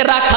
Terraca.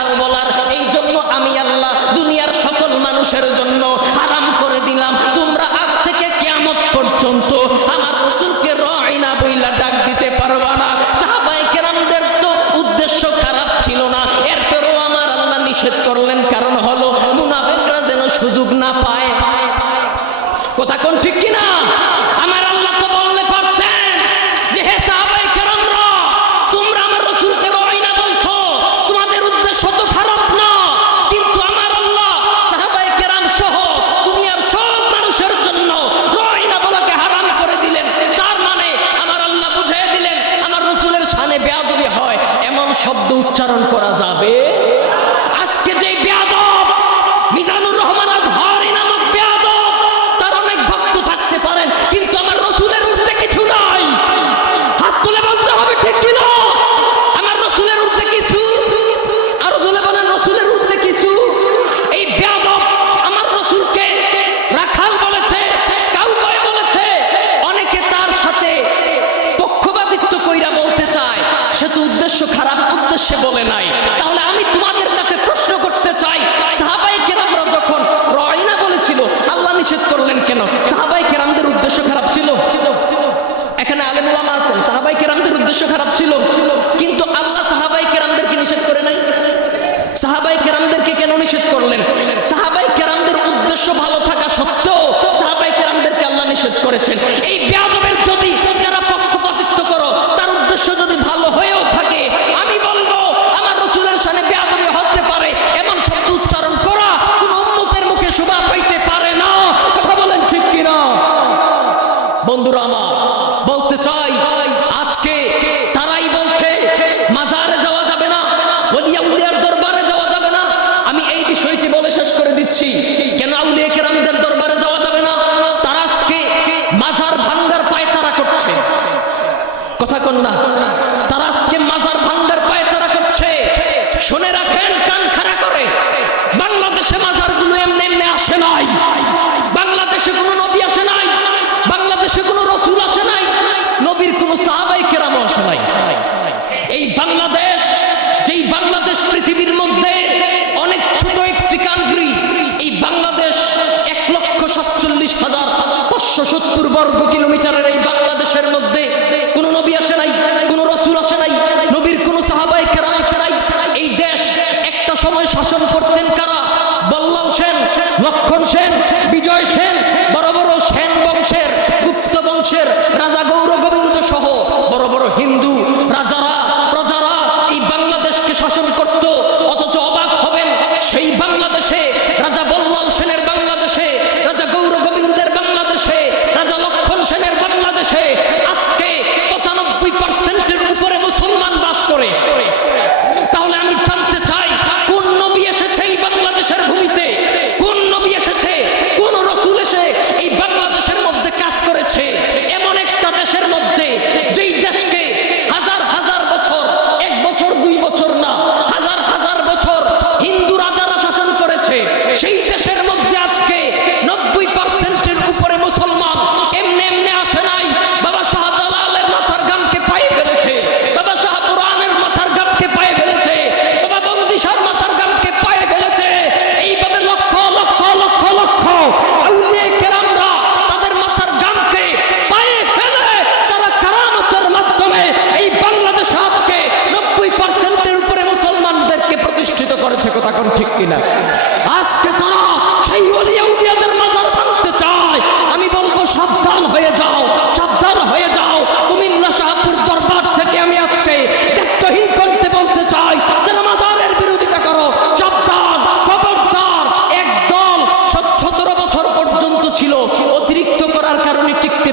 বন্ধুরা আমার বলতে চাই পাঁচশো সত্তর বর্গ কিলোমিটারের এই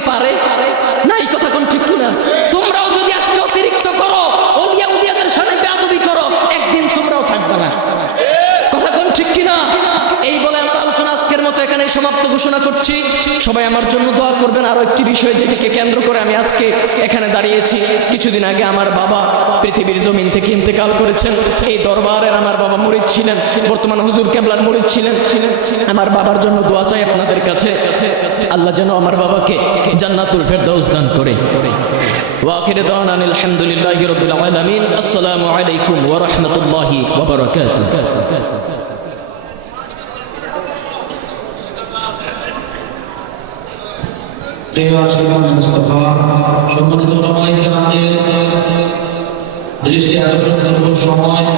পারে। এখানে সমাপ্ত ঘোষণা করছি সবাই আমার জন্য দোয়া করবেন আরো একটি বিষয় যেটিকে কেন্দ্র করে আমি আজকে এখানে দাঁড়িয়েছি কিছুদিন আগে আমার বাবা পৃথিবীর জমিন থেকে ইন্তেকাল করেছেন এই দরবারের আমার বাবা মুরিদ ছিলেন বর্তমান হুজুর কেবলার মুরিদ ছিলেন ছিলেন আমার বাবার জন্য দোয়া চাই আপনাদের কাছে আল্লাহ যেন আমার বাবাকে জান্নাতুল ফেরদাউস দান করে واخر دعوانا أن الحمد لله رب العالمين السلام عليكم ورحمه الله وبركاته প্রিয় আশীর্বাদ সময়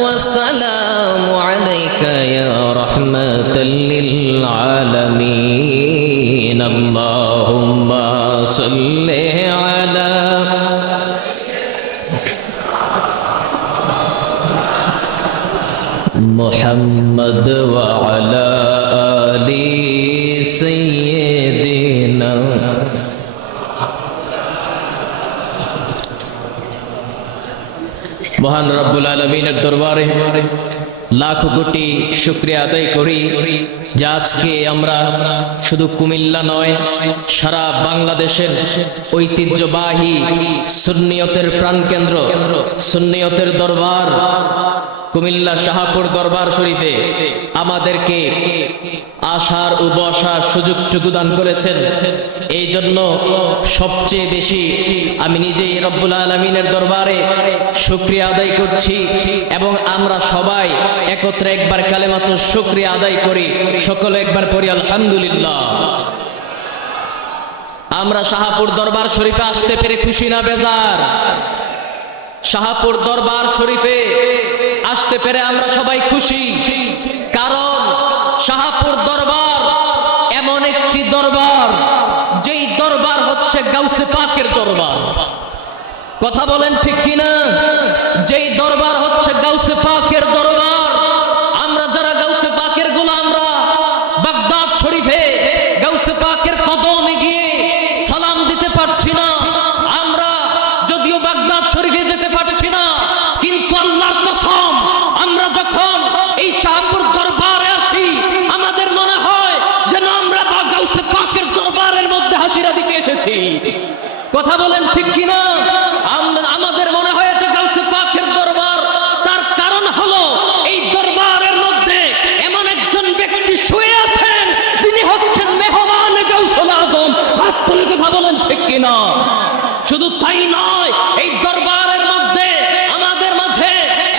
محمد وعلى آل سيدنا মহান রব্বুল আলমিনের দরবারে লাখ কোটি শুক্রিয়া আদায় করি যে আজকে আমরা শুধু কুমিল্লা নয়, সারা বাংলাদেশের ঐতিহ্যবাহী সুন্নিয়তের প্রাণকেন্দ্র, সুন্নিয়তের দরবার, কুমিল্লা শাহাপুর দরবার শরীফে আমাদেরকে আসার ও বসার সুযোগটুকু দান করেছেন। এই জন্য সবচেয়ে বেশি আমি নিজেই রব্বুল আলমিনের দরবারে শুক্রিয়া আদায় করছি এবং আমরা সবাই একত্রে একবার কালেমাত শুক্রিয়া আদায় করি। সকলে একবার পড়ি, আলহামদুলিল্লাহ। আমরা শাহাপুর দরবার শরীফে আসতে পেরে খুশি না, বেজার। শাহাপুর দরবার শরীফে আসতে পেরে আমরা সবাই খুশি। কারণ শাহাপুর দরবার এমন একটি দরবার, যেই দরবার হচ্ছে গাউসে পাকের দরবার। কথা বলেন ঠিক কিনা? যেই দরবার হচ্ছে গাউসে পাকের দরবার আমরা যারা গাউসে পাকের গোলামরা বাগদাদ শরীফে গাউসে পাকের কদমে গিয়ে সালাম দিতে পারছি না আমরা যদিও বাগদাদ শরীফে যেতে পারছি না কিন্তু আল্লাহর কসম আমরা যখন এই শাহপুর দরবারে আসি আমাদের মনে হয় যেন আমরা বা গাউসে পাকের দরবারের মধ্যে হাজিরা দিতে এসেছি কথা বলেন ঠিক কিনা আমরা আমাদের মনে হয় এটা গাউসে পাকের দরবার তার কারণ হলো এই দরবারের মধ্যে এমন একজন ব্যক্তি শুয়ে আছেন তিনি হচ্ছেন মেহমান গাউসুল আজম হাত তুলে কথা কিনা শুধু তাই নয়, এই দরবারের মধ্যে, আমাদের মাঝে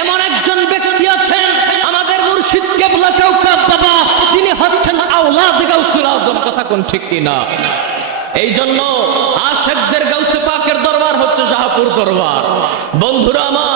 এমন একজন ব্যক্তি আছেন, আমাদের মুর্শিদ কেবলা কাউকাব বাবা তিনি হচ্ছেন আওলাদ গাউসুল আজম। কথা কোন ঠিক কিনা এই জন্য আশেকদের গাউসে পাকের দরবার হচ্ছে শাহপুর দরবার। বন্ধুরা আমার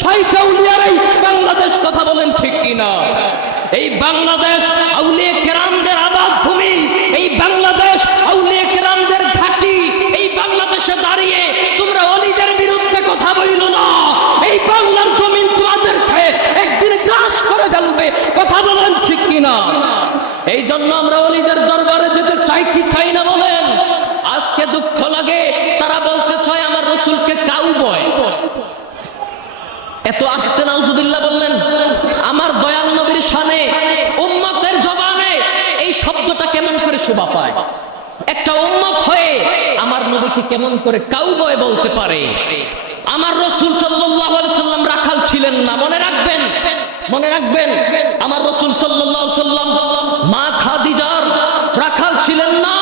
ষাটটা উলিয়ারাই বাংলাদেশ কথা বলেন ঠিক কিনা? এই বাংলাদেশ আউলিয়া কেরামদের আবাদ ভূমি এই বাংলাদেশ আউলিয়া ঘাটি, এই বাংলাদেশে দাঁড়িয়ে তোমরা অলিদের বিরুদ্ধে কথা বলিল না। এই বাংলার জমিন তোমাদেরকে একদিন গ্রাস করে ফেলবে, কথা বলেন ঠিক কিনা? এই জন্য আমরা অলিদের দরবারে যেতে চাই কি চাই না বলেন? আজকে দুঃখ লাগে, তারা বলতে চায় আমার রসুলকে কাউ বয় নাউজুবিল্লাহ বললেন, আমার দয়াল নবীর শানে উম্মতের জবানে এই শব্দটা কেমন করে শোভা পায়? একটা উম্মত হয়ে আমার নবীকে কেমন করে কাউবয় বলতে পারে? আমার রসুল আলাইহি সাল্লাম রাখাল ছিলেন না। মনে রাখবেন মনে রাখবেন, আমার রসুল আলাইহি সাল্লাম মা খাদিজার রাখাল ছিলেন না,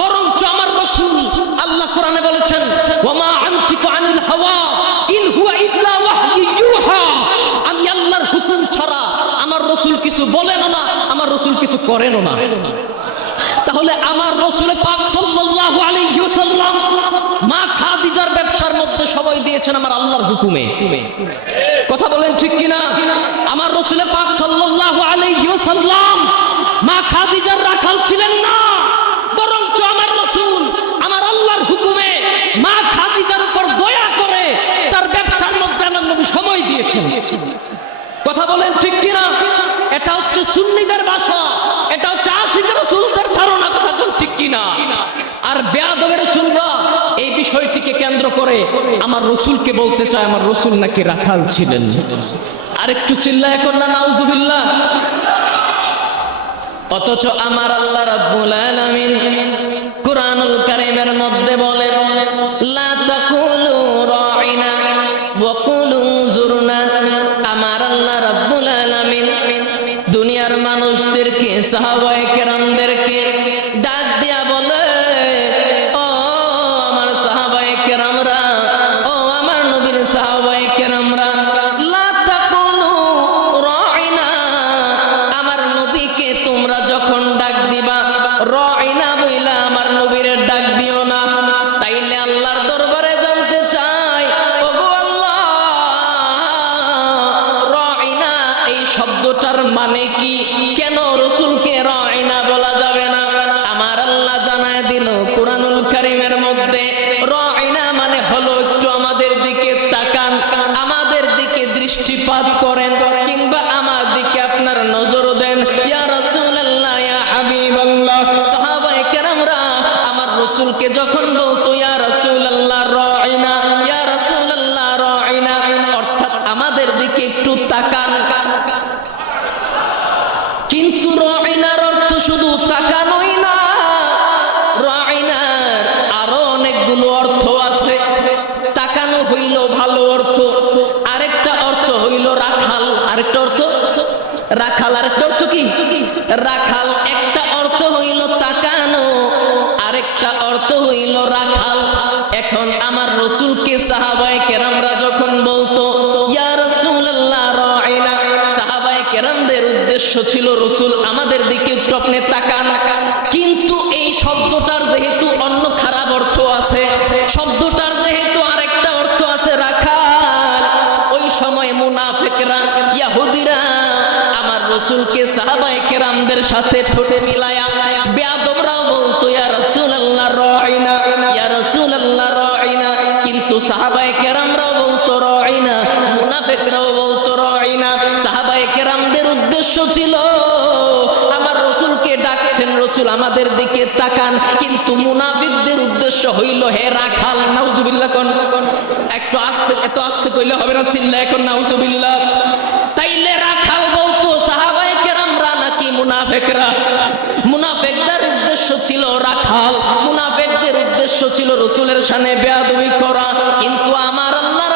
বরঞ্চ আমার রসুল আল্লাহ কোরআনে বলেছেন ওমা আনতিকু আনিল হাওয়া ইন হুয়া ইল্লা ওয়াহয়ু ইউহা আমি আল্লাহর হুকুম ছাড়া আমার রসুল কিছু বলেন না না। তাহলে আমার রসুল ব্যবসার মধ্যে সময় দিয়েছেন আমার আল্লাহর হুকুমে। কথা বলেন ঠিক কিনা? আমার পাক মা রাখাল ছিলেন না উপর দয়া করে ব্যবসার মধ্যে আমার সময় দিয়েছেন। কথা বলেন ঠিক কিনা? এটা হচ্ছে সুন্নিদের ভাষা এটা হচ্ছে আশিকের রসুলদের ধারণা কথা কোন ঠিক কিনা আর বেয়াদবের রসুলরা এই বিষয়টিকে কেন্দ্র করে আমার রসুলকে বলতে চায়, আমার রসুল নাকি রাখাল ছিলেন। আর একটু চিল্লা এখন না, নাউজুবিল্লাহ। অথচ আমার আল্লাহ রাব্বুল আলামিন কুরআনুল কারীমের মধ্যে বলেন রসুলকে সাহাবায়ে কেরামদের সাথে ঠোঁটে মিলায়া, বেয়াদবরাও বলতো, ইয়া রাসূলুল্লাহ রাইনা ইয়া রাসূলুল্লাহ রাইনা কিন্তু সাহাবায়ে কেরামরাও বলতো রাইনা মুনাফিকরাও বলতো রাইনা সাহাবায়ে কেরামদের উদ্দেশ্য ছিল, আমার রসুলকে ডাকছেন, রসুল আমাদের দিকে তাকান। কিন্তু মুনাফিকদের উদ্দেশ্য হইল, হে রাখাল, নাউজুবিল্লাহ, কোন? একটু আস্তে, এত আস্তে কইলে হবে না চিল্লা এখন নাউজুবিল্লাহ। মুনাফিকরা। মুনাফেকদের উদ্দেশ্য ছিল রাখাল, মুনাফেকদের উদ্দেশ্য ছিল রসুলের সামনে বেয়াদবি করা। কিন্তু আমার আল্লাহ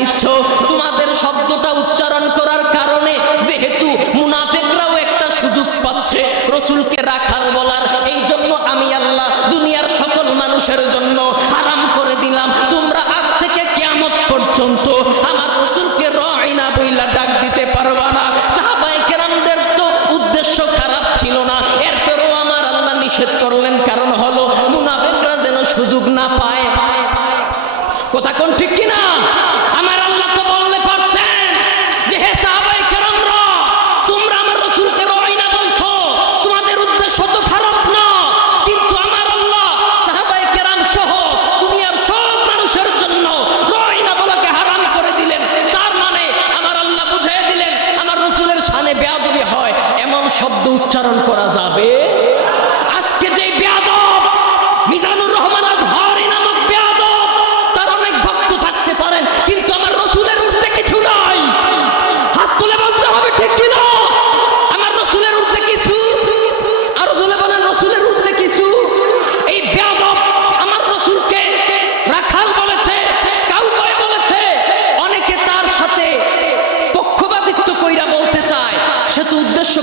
দিচ্ছ, তোমাদের শব্দটা উচ্চারণ করার কারণে যেহেতু মুনাফেকরাও একটা সুযোগ পাচ্ছে রসুলকে রাখাল বলার এই জন্য আমি আল্লাহ দুনিয়ার সকল মানুষের জন্য আরাম করে দিলাম।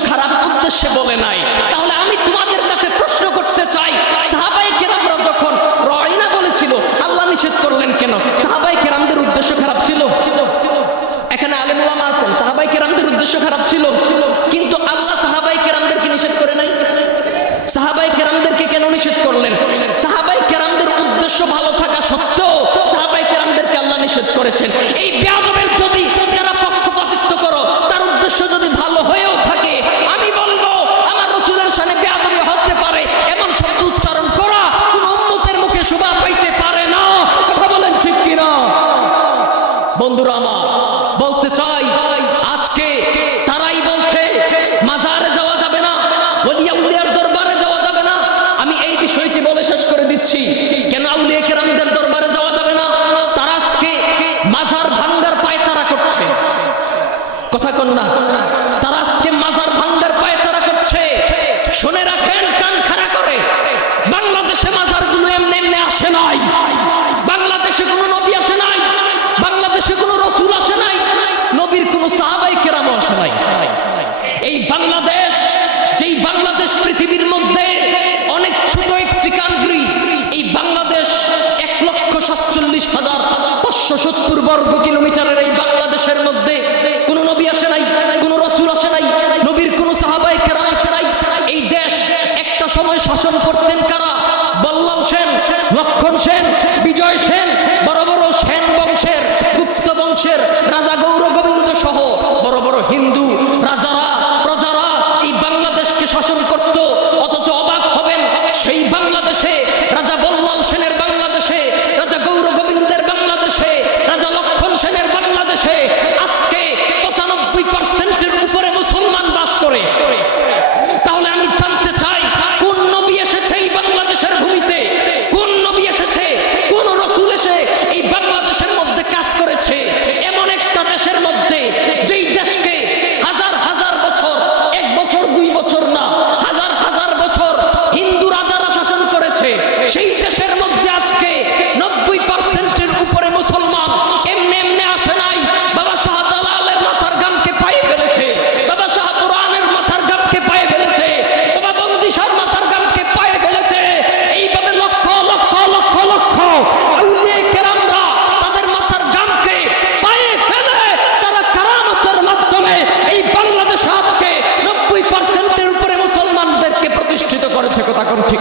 খারাপ উদ্দেশ্যে বলে নাই। তাহলে আমি তোমাদের কাছে প্রশ্ন করতে চাই সাহাবাই কেরামরা যখন রয়না বলেছিল, আল্লাহ নিষেধ করলেন কেন? সাহাবাই কেরামদের উদ্দেশ্য খারাপ ছিল? এখানে আলেমুলামা আছেন সাহাবাই কেরামদের উদ্দেশ্য খারাপ ছিল। কিন্তু আল্লাহ সাহাবাই কেরামদেরকে নিষেধ করে নাই। সাহাবাই কেরামদেরকে কেন নিষেধ করলেন? সাহাবাই কেরামদের উদ্দেশ্য ভালো থাকা সত্ত্বেও সাহাবাই কেরামদেরকে আল্লাহ নিষেধ করেছেন। এই ব্যাপার বাংলাদেশ পৃথিবীর মধ্যে অনেক ছোট একটি কান্ট্রি এই বাংলাদেশ এক লক্ষ সাতচল্লিশ হাজার পাঁচশো সত্তর বর্গ কিলোমিটারের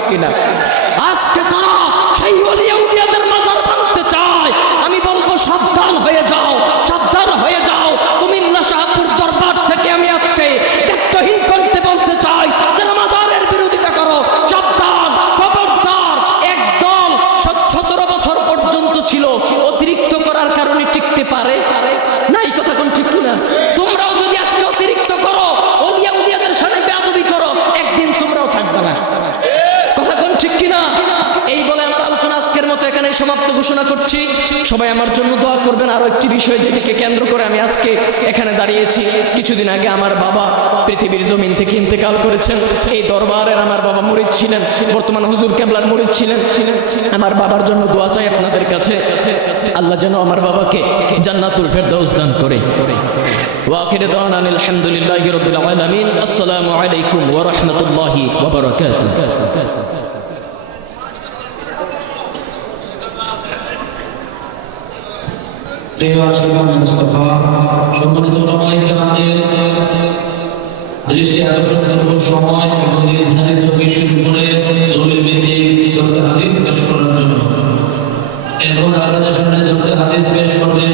কিনা ঘোষণা করছি, সবাই আমার জন্য দোয়া করবেন। আরও একটি বিষয় যেটিকে কেন্দ্র করে আমি আজকে এখানে দাঁড়িয়েছি। কিছুদিন আগে আমার বাবা পৃথিবীর জমিন থেকে ইন্তেকাল করেছেন। এই দরবারের আমার বাবা মরিদ ছিলেন। বর্তমান হুজুর কেবলার মরিদ ছিলেন। আমার বাবার জন্য দোয়া চাই আপনাদের কাছে। আল্লাহ যেন আমার বাবাকে জান্নাতুল ফেরদাউস দান করে। واخر دعوانا الحمد لله رب العالمين السلام عليكم ورحمه الله وبركاته প্রিয় আশীর্বাদ মুস্তফা, সম্মানিত তমাই জাহানের দৃষ্টি আদর্শ সময় এবং নির্ধারিত বিষয়ের উপরে দলিল ভিত্তিক দশে হাদিস এখন আলাদা সামনে দশে হাদিস পেশ করবে